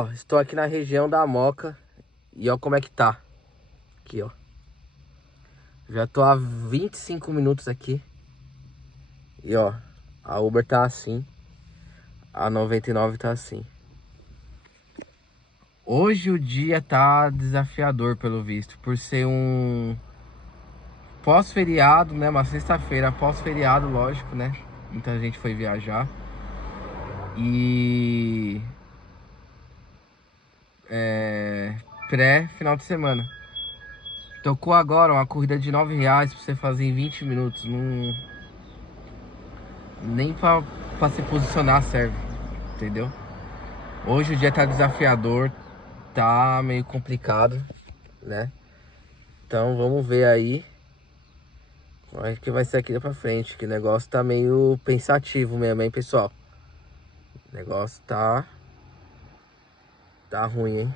Ó, estou aqui na região da Moca e ó como é que tá. Aqui, ó. Já tô há 25 minutos aqui. E ó, a Uber tá assim. A 99 tá assim. Hoje o dia tá desafiador pelo visto, por ser um pós-feriado, né? Uma sexta-feira pós-feriado, lógico, né? Muita gente foi viajar. E pré-final de semana. Tocou agora uma corrida de R$ 9 pra você fazer em 20 minutos. Não, nem pra se posicionar serve, entendeu? Hoje o dia tá desafiador, tá meio complicado, né? Então vamos ver aí. Acho que vai ser aqui pra frente, que o negócio tá meio pensativo mesmo, hein, pessoal? O negócio tá ruim, hein?